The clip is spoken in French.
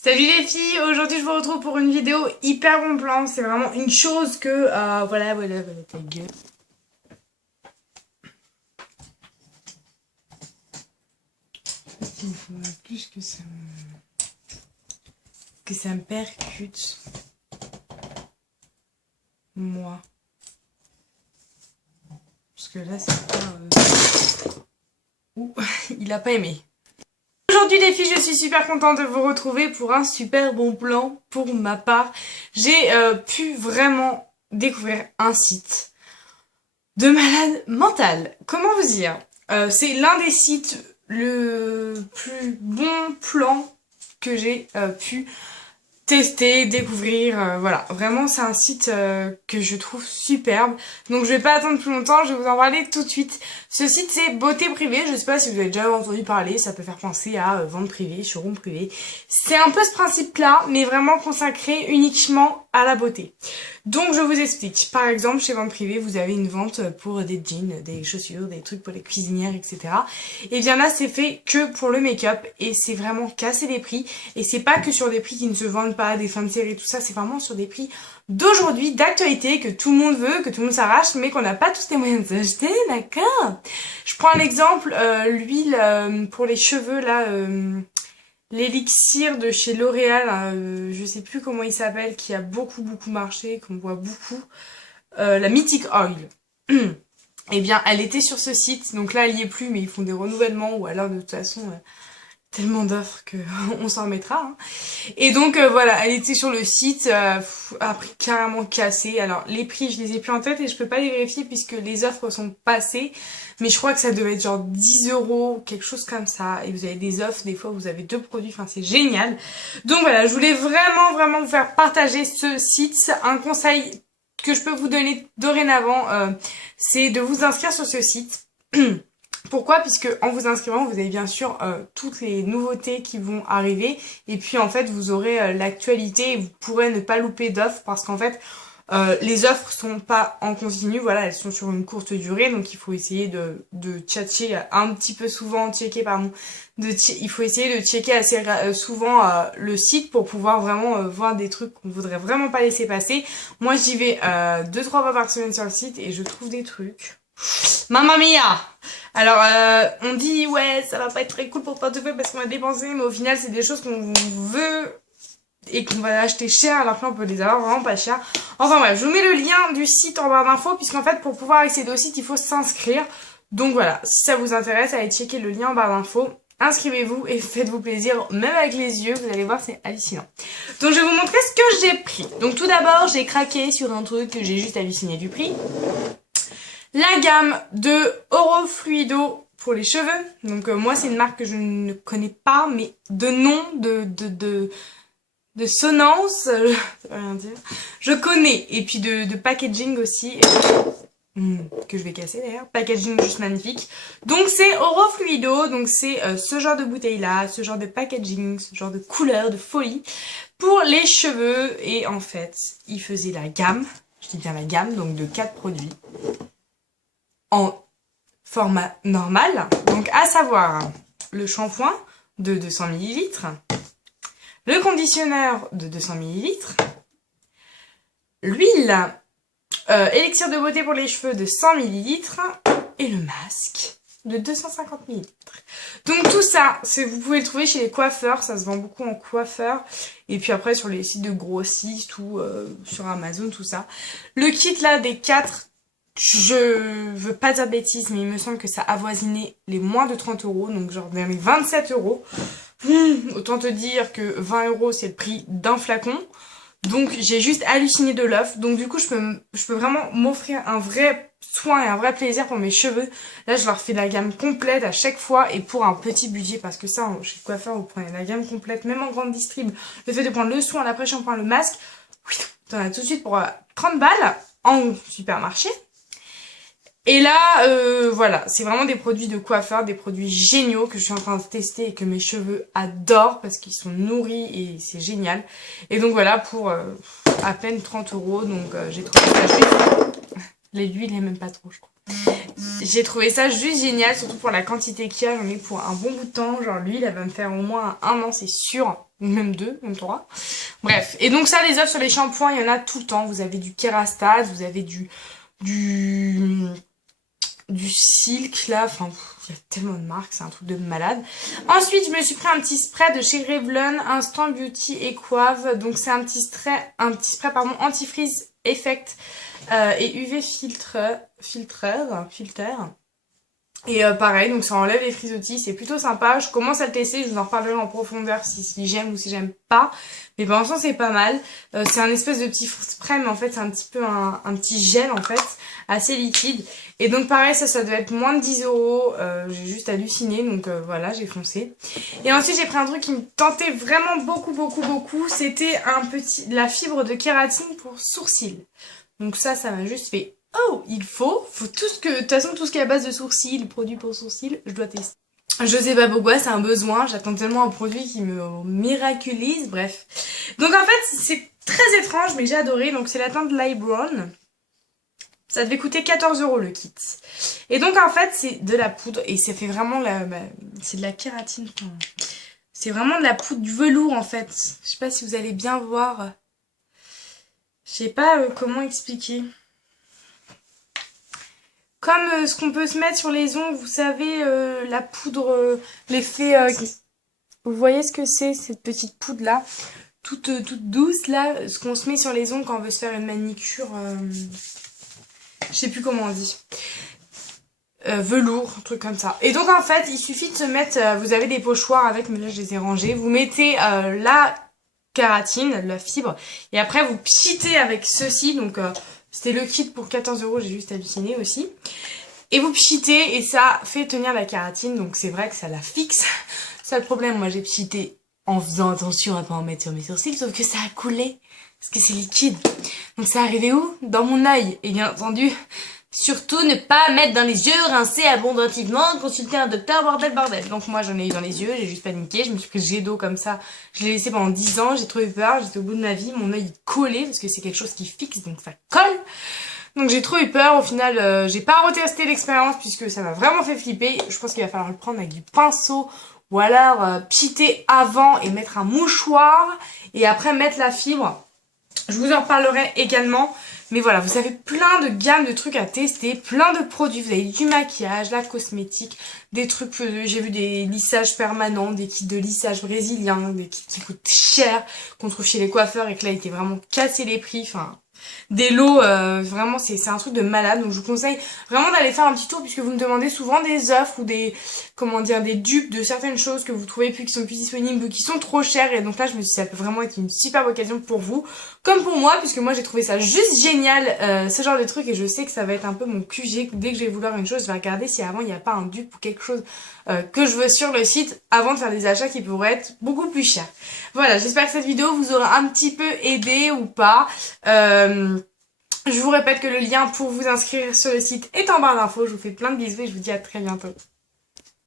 Salut les filles, aujourd'hui je vous retrouve pour une vidéo hyper bon plan. C'est vraiment une chose que... voilà, ta gueule. Il faudrait plus que ça me percute. Moi. Parce que là c'est pas... Ouh, il a pas aimé. Aujourd'hui les filles, je suis super contente de vous retrouver pour un super bon plan pour ma part. J'ai pu vraiment découvrir un site de malade mental. Comment vous dire, c'est l'un des sites le plus bon plan que j'ai pu tester, découvrir, voilà. Vraiment, c'est un site que je trouve superbe. Donc, je vais pas attendre plus longtemps, je vais vous en parler tout de suite. Ce site, c'est Beauté Privée. Je sais pas si vous avez déjà entendu parler, ça peut faire penser à vente privée, showroom privé. C'est un peu ce principe-là, mais vraiment consacré uniquement à la beauté. Donc, je vous explique. Par exemple, chez Vente Privée, vous avez une vente pour des jeans, des chaussures, des trucs pour les cuisinières, etc. Et bien là, c'est fait que pour le make-up et c'est vraiment casser les prix. Et c'est pas que sur des prix qui ne se vendent pas, des fins de série, tout ça, c'est vraiment sur des prix d'aujourd'hui, d'actualité, que tout le monde veut, que tout le monde s'arrache, mais qu'on n'a pas tous les moyens de s'acheter, d'accord? Je prends l'exemple, l'huile pour les cheveux, là, l'élixir de chez L'Oréal, je sais plus comment il s'appelle, qui a beaucoup marché, qu'on voit beaucoup, la Mythic Oil. Eh bien, elle était sur ce site, donc là, elle y est plus, mais ils font des renouvellements, ou alors, de toute façon, tellement d'offres que on s'en remettra. Hein. Et donc, voilà, elle était sur le site, à prix carrément cassé. Alors, les prix, je les ai plus en tête et je peux pas les vérifier puisque les offres sont passées. Mais je crois que ça devait être genre 10 €, quelque chose comme ça. Et vous avez des offres, des fois, vous avez deux produits, enfin, c'est génial. Donc voilà, je voulais vraiment vous faire partager ce site. Un conseil que je peux vous donner dorénavant, c'est de vous inscrire sur ce site. Pourquoi? Puisque en vous inscrivant, vous avez bien sûr toutes les nouveautés qui vont arriver. Et puis en fait, vous aurez l'actualité et vous pourrez ne pas louper d'offres parce qu'en fait, les offres sont pas en continu. Voilà, elles sont sur une courte durée. Donc il faut essayer de tchatcher un petit peu souvent, il faut essayer de checker assez souvent le site pour pouvoir vraiment voir des trucs qu'on voudrait vraiment pas laisser passer. Moi, j'y vais 2-3 fois par semaine sur le site et je trouve des trucs. Mamma mia! Alors, on dit, ouais, ça va pas être très cool pour le portefeuille parce qu'on va dépenser, mais au final, c'est des choses qu'on veut et qu'on va acheter cher, alors que là, on peut les avoir vraiment pas cher. Enfin bref, je vous mets le lien du site en barre d'infos, puisqu'en fait, pour pouvoir accéder au site, il faut s'inscrire. Donc voilà, si ça vous intéresse, allez checker le lien en barre d'infos. Inscrivez-vous et faites-vous plaisir, même avec les yeux, vous allez voir, c'est hallucinant. Donc je vais vous montrer ce que j'ai pris. Donc tout d'abord, j'ai craqué sur un truc que j'ai juste halluciné du prix. La gamme de Oro Fluido pour les cheveux. Donc moi c'est une marque que je ne connais pas, mais de nom, de sonnance, ça veut rien dire. Je connais. Et puis de packaging aussi. Que je vais casser d'ailleurs. Packaging juste magnifique. Donc c'est Oro Fluido. Donc c'est ce genre de bouteille là, ce genre de packaging, ce genre de couleur, de folie pour les cheveux. Et en fait, il faisait la gamme. Je dis bien la gamme, donc de 4 produits. En format normal, donc à savoir le shampoing de 200 ml, le conditionneur de 200 ml, l'huile élixir de beauté pour les cheveux de 100 ml et le masque de 250 ml. Donc tout ça, vous pouvez le trouver chez les coiffeurs, ça se vend beaucoup en coiffeur, et puis après sur les sites de grossistes ou sur Amazon, tout ça. Le kit là des 4, je veux pas dire de bêtises, mais il me semble que ça avoisinait les moins de 30 €, donc genre vers les 27 €. Autant te dire que 20 € c'est le prix d'un flacon. Donc j'ai juste halluciné de l'offre. Donc du coup je peux vraiment m'offrir un vrai soin et un vrai plaisir pour mes cheveux. Là je leur fais la gamme complète à chaque fois et pour un petit budget, parce que ça chez le coiffeur vous prenez la gamme complète, même en grande distrib. Le fait de prendre le soin, l'après-shampoing, le masque, t'en as tout de suite pour 30 balles en supermarché. Et là, voilà, c'est vraiment des produits de coiffeur, des produits géniaux que je suis en train de tester et que mes cheveux adorent parce qu'ils sont nourris et c'est génial. Et donc voilà, pour à peine 30 €, donc j'ai trouvé ça juste. L'huile est même pas trop, je crois. J'ai trouvé ça juste génial, surtout pour la quantité qu'il y a, j'en ai pour un bon bout de temps. Genre lui, il va me faire au moins un an, c'est sûr. Ou même 2, même 3. Bref. Et donc ça, les offres sur les shampoings, il y en a tout le temps. Vous avez du Kérastase, vous avez du Silk là, enfin il y a tellement de marques, c'est un truc de malade. Ensuite je me suis pris un petit spray de chez Revlon, Instant Beauty Equave, donc c'est un petit spray pardon, anti-freeze effect et UV filtre. Et pareil, donc ça enlève les frisottis, c'est plutôt sympa. Je commence à le tester, je vous en reparlerai en profondeur si j'aime ou si j'aime pas. Mais pour l'instant c'est pas mal. C'est un espèce de petit spray, mais en fait c'est un petit peu un petit gel en fait, assez liquide. Et donc pareil, ça doit être moins de 10 €. J'ai juste halluciné, donc voilà, j'ai foncé. Et ensuite j'ai pris un truc qui me tentait vraiment beaucoup. C'était de la fibre de kératine pour sourcils. Donc ça m'a juste fait... Oh, il faut tout ce que... De toute façon, tout ce qui est à base de sourcils, produits pour sourcils, je dois tester. Je sais pas pourquoi, c'est un besoin. J'attends tellement un produit qui me miraculise, bref. Donc en fait, c'est très étrange, mais j'ai adoré. Donc c'est la teinte Libron. Ça devait coûter 14 € le kit. Et donc en fait, c'est de la poudre. Et ça fait vraiment c'est de la kératine. C'est vraiment de la poudre, du velours en fait. Je sais pas si vous allez bien voir. Je sais pas comment expliquer. Comme ce qu'on peut se mettre sur les ongles, vous savez, la poudre, l'effet... vous voyez ce que c'est, cette petite poudre là, toute douce là, ce qu'on se met sur les ongles quand on veut se faire une manicure, je sais plus comment on dit, velours, un truc comme ça. Et donc en fait, il suffit de se mettre, vous avez des pochoirs avec, mais là je les ai rangés, vous mettez la kératine, la fibre, et après vous pchitez avec ceci, donc... C'était le kit pour 14 €, j'ai juste halluciné aussi. Et vous pchitez et ça fait tenir la kératine, donc c'est vrai que ça la fixe. Ça le problème, moi j'ai pchité en faisant attention à pas en mettre sur mes sourcils, sauf que ça a coulé, parce que c'est liquide. Donc ça arrivait où? Dans mon œil. Et bien entendu, surtout ne pas mettre dans les yeux, rincer abondamment, consulter un docteur, bordel. Donc moi j'en ai eu dans les yeux, j'ai juste paniqué, je me suis pris ce jet d'eau comme ça, je l'ai laissé pendant 10 ans, j'ai trop eu peur, j'étais au bout de ma vie, mon œil collé, parce que c'est quelque chose qui fixe, donc ça colle. Donc j'ai trop eu peur, au final j'ai pas retesté l'expérience puisque ça m'a vraiment fait flipper. Je pense qu'il va falloir le prendre avec du pinceau ou alors pchiter avant et mettre un mouchoir et après mettre la fibre. Je vous en reparlerai également. Mais voilà, vous avez plein de gammes de trucs à tester, plein de produits. Vous avez du maquillage, la cosmétique, des trucs, j'ai vu des lissages permanents, des kits de lissage brésiliens, des kits qui coûtent cher, qu'on trouve chez les coiffeurs et que là, ils étaient vraiment cassés les prix, enfin... Des lots, vraiment c'est un truc de malade, donc je vous conseille vraiment d'aller faire un petit tour puisque vous me demandez souvent des offres ou des, comment dire, des dupes de certaines choses que vous trouvez plus, qui sont plus disponibles ou qui sont trop chères, et donc là je me suis dit ça peut vraiment être une superbe occasion pour vous, comme pour moi, puisque moi j'ai trouvé ça juste génial, ce genre de truc, et je sais que ça va être un peu mon QG, dès que je vais vouloir une chose, je vais regarder si avant il n'y a pas un dupe ou quelque chose que je veux sur le site avant de faire des achats qui pourraient être beaucoup plus chers. Voilà, j'espère que cette vidéo vous aura un petit peu aidé ou pas. Je vous répète que le lien pour vous inscrire sur le site est en barre d'infos. Je vous fais plein de bisous et je vous dis à très bientôt.